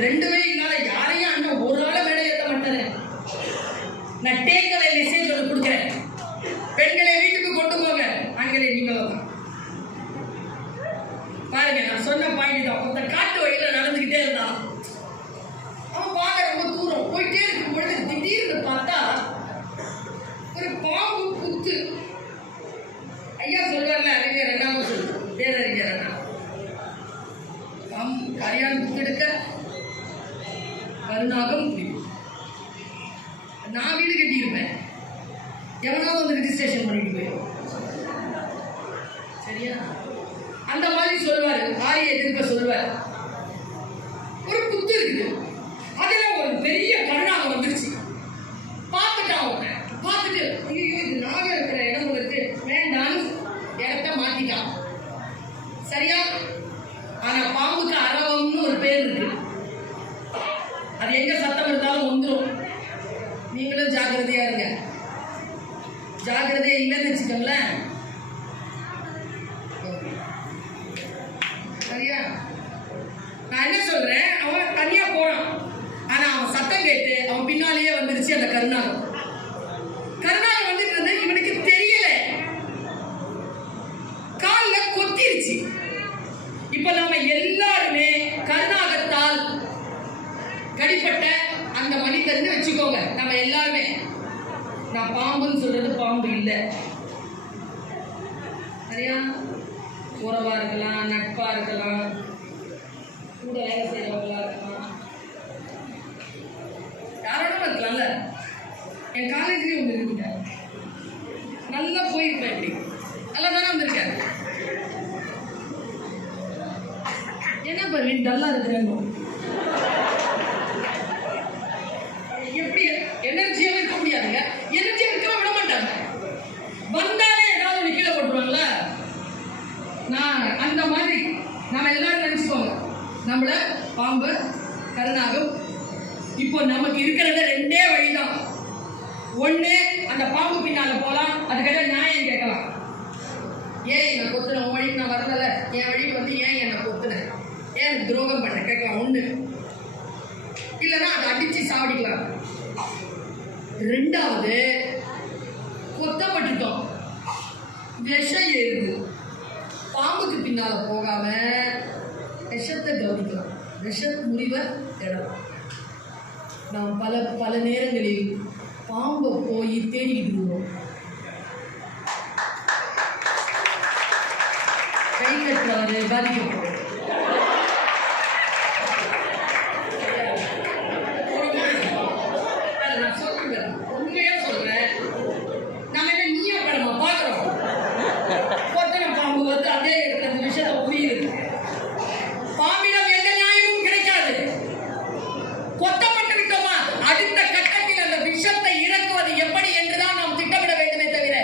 ரெண்டுமே நான் வீடு கட்டியிருப்பேன். எவனாவது வந்து ரிஜிஸ்ட்ரேஷன் பண்ணிட்டு போயிடும். சரியா? அந்த மாதிரி சொல்வார். ஆரிய எதிர்க்க சொல்வார். ஒரு குத்து இருக்குது. அதுல ஒரு பெரிய கருணாகம் வந்துருச்சு. பார்த்துட்டான் அவன் பார்த்துட்டு ஐயோ இது நாக இருக்கிற இடம் ஒண்ணு இருக்கு. வேண்டான்னு இடத்த மாத்திட்டான். சரியா? ஆனா பாம்புக்கு அரவம்னு ஒரு பேர் இருக்கு. அது எங்க சத்தம் இருந்தாலும் வந்துடும் நீங்களும் ஜாக்கிரதையா இருங்க. ஜாக்கிரதையா இல்லைன்னு வச்சுக்கோங்களேன் சரியா? நான் என்ன சொல்றேன்? அவன் தனியா போறான். ஆனா அவன் சத்தம் கேட்டு அவன் பின்னாலேயே வந்துருச்சு அந்த கருணாகம் கருணாகம் எல்லாருமே நான் பாம்புன்னு சொல்றது பாம்பு இல்லை. சரியா? உறவா இருக்கலாம் நட்பா இருக்கலாம் கூட வேலை செய்யறவங்களா இருக்கலாம். யாரோட இருக்கலாம்ல? என் காலேஜ்லயே ஒன்று இருக்குங்க. நல்லா போயிருப்பேன் இப்படி. நல்லா தானே வந்திருக்காரு என்ன பண்ணுவீங்க டல்லா இருக்கிறேன் பாம்பு கருணாகும் இப்போ நமக்கு இருக்கிறத ரெண்டே வழிதான். ஒன்று அந்த பாம்பு பின்னால போகலாம் அதுக்கிட்ட நியாயம் கேட்கலாம். ஏன் என்னை கொத்துன? உன் வழிக்கு நான் வரதில்ல. என் வழிக்கு வந்து ஏன் என்னை கொத்துன? ஏன் துரோகம் பண்ண? கேட்கலாம். ஒன்று இல்லைன்னா அதை அடித்து சாவடிக்கலாம். ரெண்டாவது கொத்தப்பட்டுட்டோம் விஷம் ஏறுது பாம்புக்கு பின்னால் போகாம விஷத்தை கவனிக்கலாம். விஷ முறிவை தேடலாம் நாம் பல பல நேரங்களில் பாம்பை போய் தேடிக்கிட்டு இருக்கோம் கை கட்டுறாரு பாதிக்கப்படும் நான் சொல்றேன் உண்மையா சொல்றேன் நம்ம என்ன நீயா படமா பார்க்குறோம் கொத்தனை பாம்பு வந்து அதே இடத்துல அந்த விஷயத்தை உயிர் பாம்பிடம் எந்த நியாயமும் கிடைக்காது கொத்தப்பட்டு விட்டோமா அடுத்த கட்டத்தில் அந்த விஷத்தை இறக்குவது எப்படி என்றுதான் நாம் திட்டமிட வேண்டுமே தவிர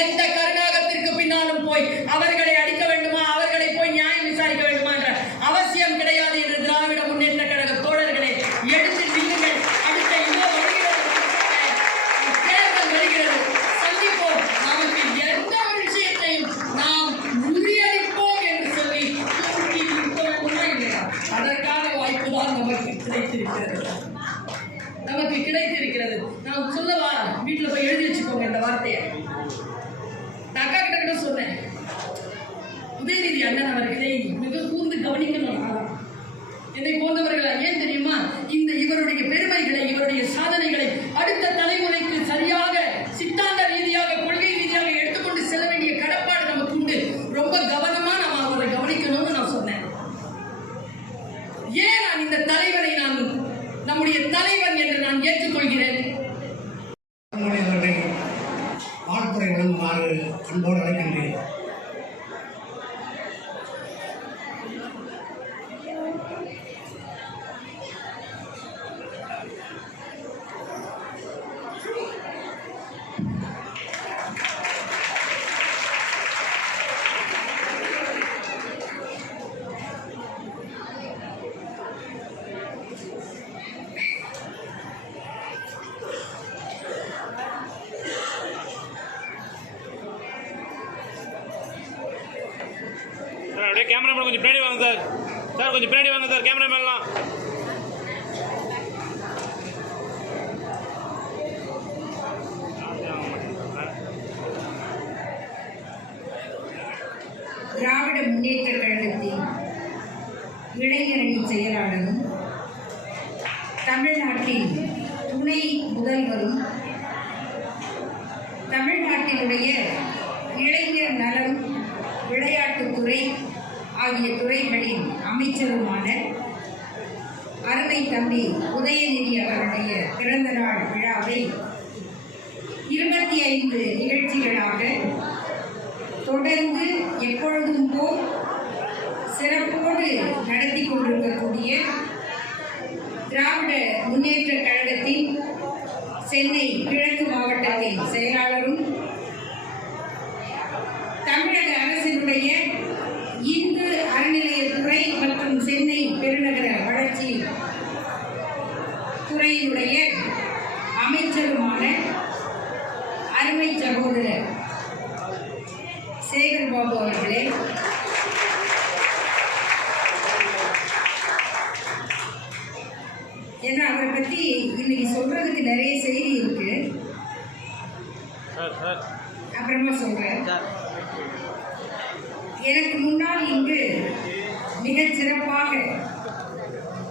எந்த கருணாகத்திற்கு பின்னாலும் போய் அவர்களை அடிக்க வேண்டுமா அவர்களை போய் நியாயம் விசாரிக்க வேண்டுமா என்ற அவசியம் கிடையாது என்று திராவிட முன்னேற்ற கழக தோழர்களே எடுத்து நில்லுங்கள் அடுத்த இதோ வருகிறது தேர்தல் வருகிறது சந்திப்போம் நமக்கு எந்த ஒரு விஷயத்தையும் நாம் முறியடிப்போம் என்று சொல்லி தூக்கி நிற்போமா இல்லையா அதற்கான வாய்ப்பு தான் நமக்கு கிடைத்திருக்கிறது. நமக்கு கிடைத்திருக்கிறது. நான் சொல்லவா வீட்டில் போய் எழுதி வச்சுக்கோங்க இந்த வார்த்தையை. நான் அக்கா கிட்ட கிட்ட சொன்னேன். உதயநிதி அண்ணன் அவர்களை மிக கூர்ந்து கவனிக்கணும் என்னை போன்றவர்கள் ஏன் தெரியுமா? இந்த இவருடைய பெருமைகளை இவருடைய சாதனைகளை அடுத்த தலைமுறைக்கு சரியாக சித்தாந்த ரீதியாக கொள்கை ரீதியாக எடுத்துக்கொண்டு செல்ல வேண்டிய கடப்பாடு நமக்கு உண்டு ரொம்ப கவனமா நாம் அவரை கவனிக்கணும்னு நான் சொன்னேன் ஏன் நான் இந்த தலைவரை நான் நம்முடைய தலைவன் என்று நான் ஏற்றுக்கொள்கிறேன். அவர்களை வாழ்த்துறை வழங்குமாறு அன்போடு அழைக்கின்றேன். ஏ கேமராமேன் கொஞ்சம் பின்னாடி வாங்க சார். சார் கொஞ்சம் பின்னாடி வாங்க சார் கேமராமேன்லாம் திராவிட முன்னேற்ற கழகத்தின் இளைஞரணி செயலாளரும் தமிழ்நாட்டின் துணை முதல்வரும் தமிழ்நாட்டினுடைய இளைஞர் நலம் விளையாட்டுத்துறை ஆகிய துறைகளின் அமைச்சருமான அருமை தம்பி உதயநிதி அவருடைய பிறந்த நாள் விழாவை இருபத்தி ஐந்து நிகழ்ச்சிகளாக தொடர்ந்து எப்பொழுதும் போல் சிறப்போடு நடத்தி கொண்டிருக்கக்கூடிய திராவிட முன்னேற்றக் கழகத்தின் சென்னை கிழக்கு மாவட்டத்தின் செயலாளரும் ஏன்னா அவரை பற்றி இன்னைக்கு சொல்றதுக்கு நிறைய செய்தி இருக்கு. அப்புறமா சொல்றேன். சார். எனக்கு முன்னால் இங்கு மிகச் சிறப்பாக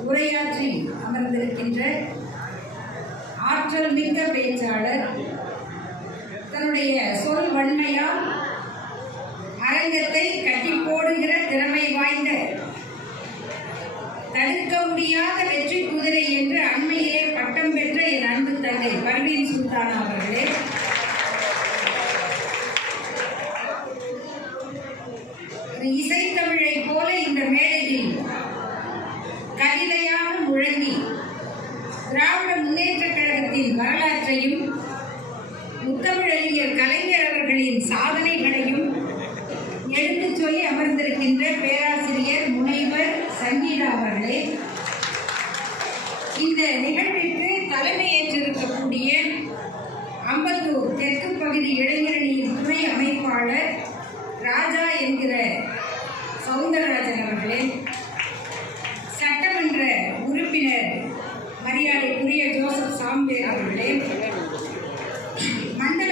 உரையாற்றி அமர்ந்திருக்கின்ற ஆற்றல் மிக்க பேச்சாளர் தன்னுடைய சொல் வன்மையால் அரங்கத்தை கட்டி போடுகிற திறமை வாய்ந்த தடுக்க முடியாத வெற்றி குதிரை இசைத்தமிழை போல இந்த மேடையில் கவிதையாக முழங்கி திராவிட முன்னேற்றக் கழகத்தின் வரலாற்றையும் முத்தமிழறிஞர் கலைஞர் அவர்களின் சாதனைகளையும் எடுத்துச் சொல்லி அமர்ந்திருக்கின்ற பேராசிரியர் முனைவர் சங்கீதா அவர்களே இந்த நிகழ்விற்கு தலைமையேற்றிருக்கக்கூடிய அம்பத்தூர் தெற்கு பகுதி இளைஞரணியின் துணை அமைப்பாளர் ராஜா என்கிற சவுந்தரராஜன் அவர்களே சட்டமன்ற உறுப்பினர் மரியாதைக்குரிய ஜோசப் சாம்பேர் அவர்களே மண்டல